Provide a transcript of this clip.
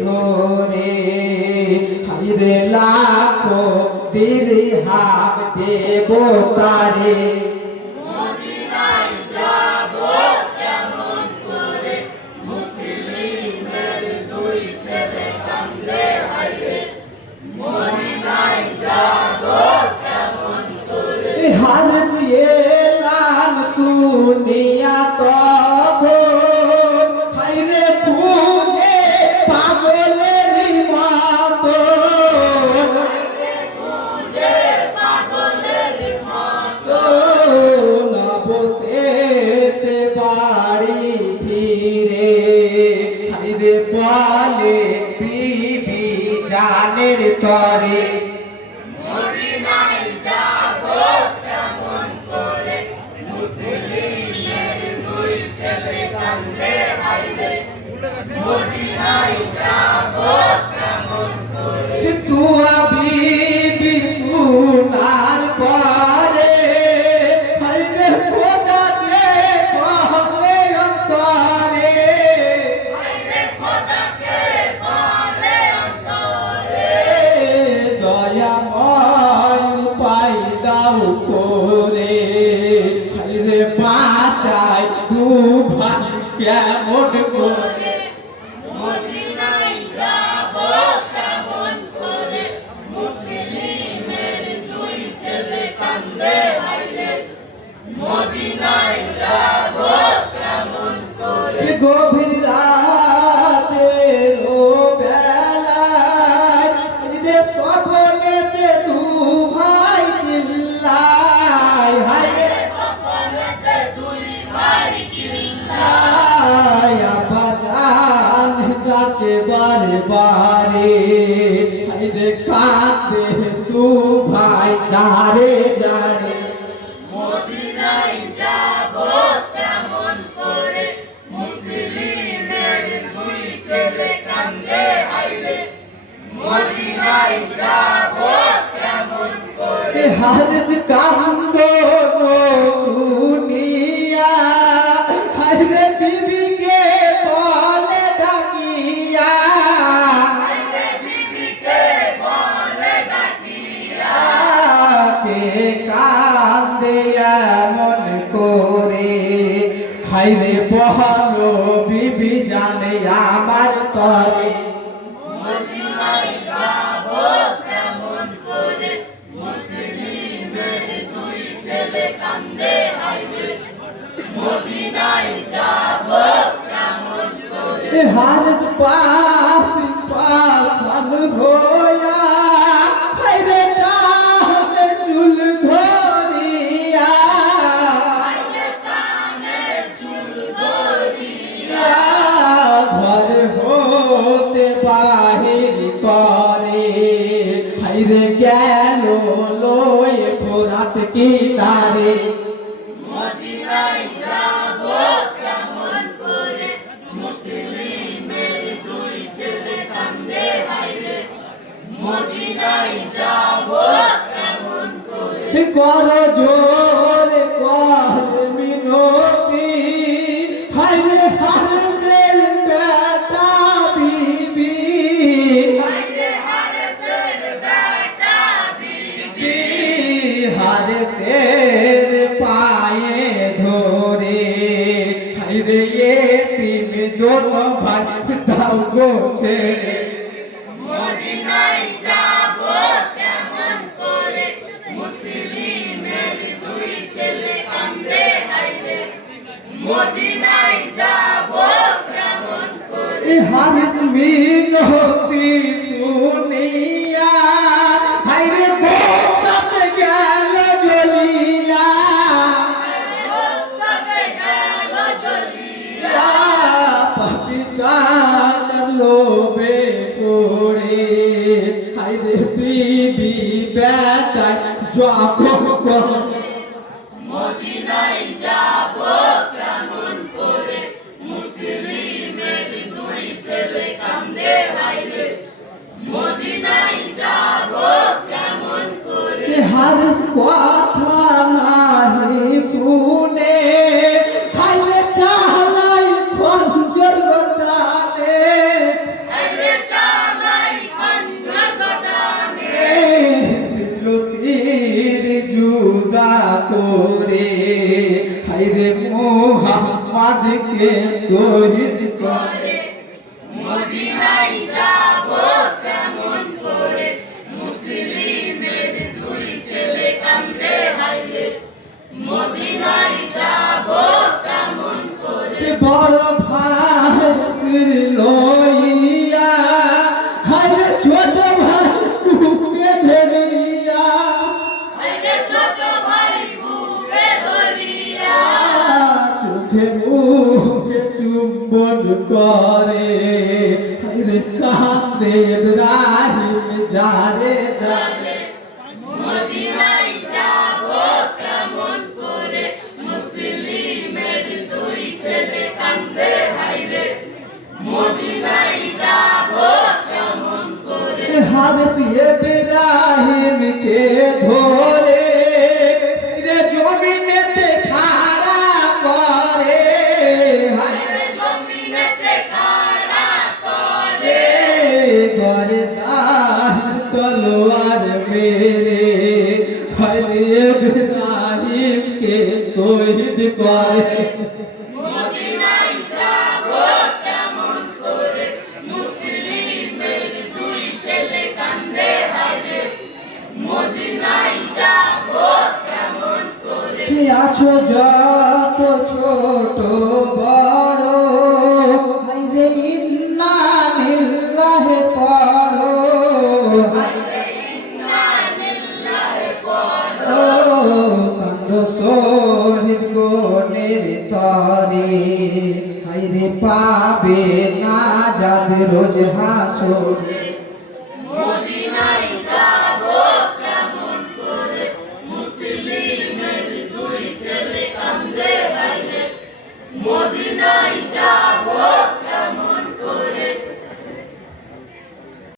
ধরে হাইরে লাখো দিরহাম দেব তারে মদিনায় যাব কেমন করে মুসলিমের দুই ছেলে কান্দে হায়রে মদিনায় যাব কেমন করে হারস এলান শুনিয়া তব হাইরে খুঁজে পাগলের মতো খুঁজে পাগলের মতো নবশেষে বাড়ি ফিরে হাইরে বলে বিবি জানের তরে মদিনায় যাব কেমন করে মুসলিমের দুই ছেলে কান্দে হায়রে মদিনায় যাব কেমন করে তুয়া বিবি সুনার পরে হাইরে খোদাকে বলে অন্তরে হায়রে খোদাকে বলে অন্তরে দয়াময় উপায় দাও করে হাইরে বাঁচাই দু ভাই কেমন করে মদিনায় যাব কেমন করে মুসলিমের দুই ছেলে কান্দে হায়রে মদিনায় যাব কেমন করে গভীর রাতে ও বেলায় রে স্বপ্নেতে দু ভাই চিল্লায় হায়রে সকলেতে দুই ভাই চিল্লায় আবাজান ডাকে বারে বারে হায়রে কাঁদে দু ভাই যারে যারে মদিনায় যাব কেমন করে মুসলিমের দুই ছেলে কান্দে হায়রে মদিনায় যাব কেমন করে হারস কান্দন শুনিয়া হায়রে বিবিকে বলে ডাকিয়া হায়রে বিবিকে বলে ডাকিয়া কে কান্দে এমন করে হায়রে বহল বিবি জানে আমার তরে মদিনায় যাব কেমন করে মুসলিমের দুই ছেলে কান্দে হায়রে মদিনায় যাব কেমন করে হারস পাশান ভোয়া হায়রে ডালে চুল ধরিয়া হায়রে কানে চুল ধরিয়া ঘর হতে বাহির করে হাইরে গেল লয়ে ফোরাত কিনারে মদিনায় যাব কেমন করে মুসলিমের দুই ছেলে কান্দে হায়রে মদিনায় যাব কেমন করে কর জোর কর মিনতি হাইরে হারসের বেটা বিবি হায়রে হারেসের বেটা বিবি হারসের পায়ে ধরে হাইরে এতিম দোনো ভাই দাও গো ছেড়ে মদিনায় যাব কেমন করে মুসলিমের দুই ছেলে কান্দে হায়রে মদিনায় যাব কেমন করে হারিস মিনতি শুনিয়া হাইরে গোসাত গেল জ্বলিয়া সবে গেল জ্বলিয়া পাপিটার লোভে পড়ে হাইরে বিবি বেটায় জখম করে মদিনায় যাব কেমন করে মুসলিমের দুই ছেলে কান্দে হায়রে মদিনায় যাব কেমন করে হারিস কথা নাহি শুনে হাইরে চালাই খঞ্জর গতালে হায়রে জিহাদকে শহীদ করে মদিনায় যাব কেমন করে মুসলিমের দুই ছেলে কান্দে হাইরে মদিনায় যাব কেমন করে বড় ভাই সির লইয়া হায় ছোট ভাই বুকে ধরিয়া হাইরে ছোট ভাই বুকে ধরিয়া চোখে মুখে চুম্বন করে হায় কান্দে ইব্রাহিম যারে যারে মদিনায় যাব কেমন করে মুসলিমের দুই ছেলে কান্দে হাইরে মদিনায় যাব কেমন করে হারস ইব্রাহিমকে ধরে রে জমিনেতে খাড়া করে হাইরে জমিনেতে খাড়া করে ঘরে তার তলোয়ার মেরে হরে ইব্রাহিমকে শহীদ করে মদিনায় যাব কেমন করে মুসলিমের দুই ছেলে কান্দে হাইরে মদিনায় যাব কেমন করে আছো যত ছোট বড় হাইরে ইন্না লিল্লাহি পড়ো হাইরে ইন্না লিল্লাহি পড়ো কান্দ শহীদ গণের তরে হাইরে পাবে না যাদ রোজ হাসরে